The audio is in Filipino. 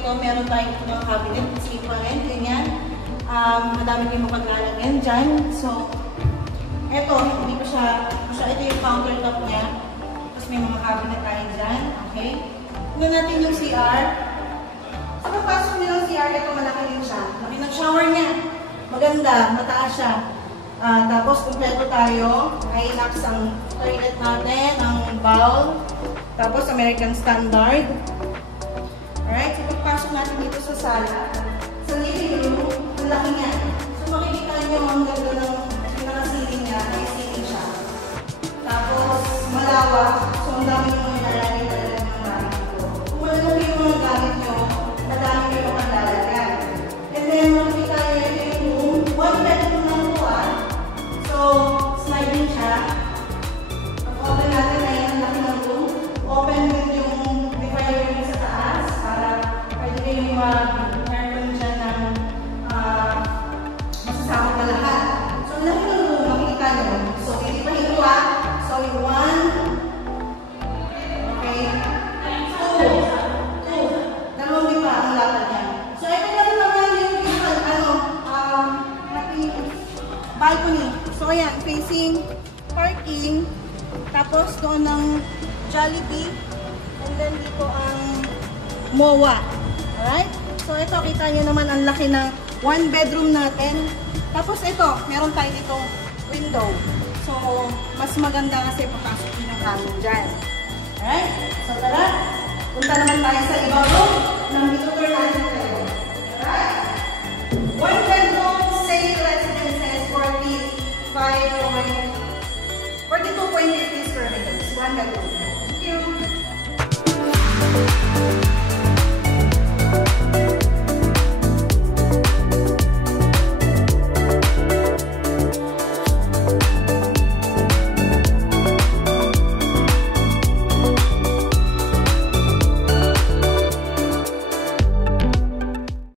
ito, meron tayong mga cabinet, sipain, ganyan. Madami kayong mapaglalagyan dyan. So, ito, hindi pa siya, ito yung countertop niya. Tapos may mga cabinet tayo dyan, okay? Tignan natin yung CR. Sa pagpasok niyo ng CR, ito malaki din siya. Laki ng shower niya. Maganda, mataas siya. Tapos, kumpleto tayo. Ay, Hilux ang toilet natin, ang bowl. Tapos, American Standard. Alright, so pagpasok natin dito sa sala. Sa living room, ang laki niya. So, makikita niyo ang ganda ng pinaka-ceiling niya. May ceiling siya. Tapos, malawak. So, ang dami nyo ilalagay talaga ng gamit ko. Kung malalaki yung mga gamit nyo, madami kayo makalalagyan. And then, makikita niyo yung room. One bedroom lang po So, sliding siya. Pag-open natin ay ang laki ng room. Open din yung refrigerator sa taas para pwede kayong mag-aircon dyan ng masasama na lahat. So, ang laki ng room, makikita nyo. So, hindi pa ito So, yung 1, okay, 2, dalawang pa ang lapad niya. So, ito lang naman yung balcony. So, ayan, facing parking. Tapos, doon ng Jollibee. And then, dito ang MOA. Alright? So, ito, kita nyo naman ang laki ng 1 bedroom natin. Tapos, ito, meron tayo dito window. So, mas maganda kasi papasok din ang hangin dyan. Alright? So, tara. Punta naman tayo sa ibang room ng dito natin tayo. Alright? 1 bedroom, same residences, 42.50 square meters. 1 bedroom. Thank you.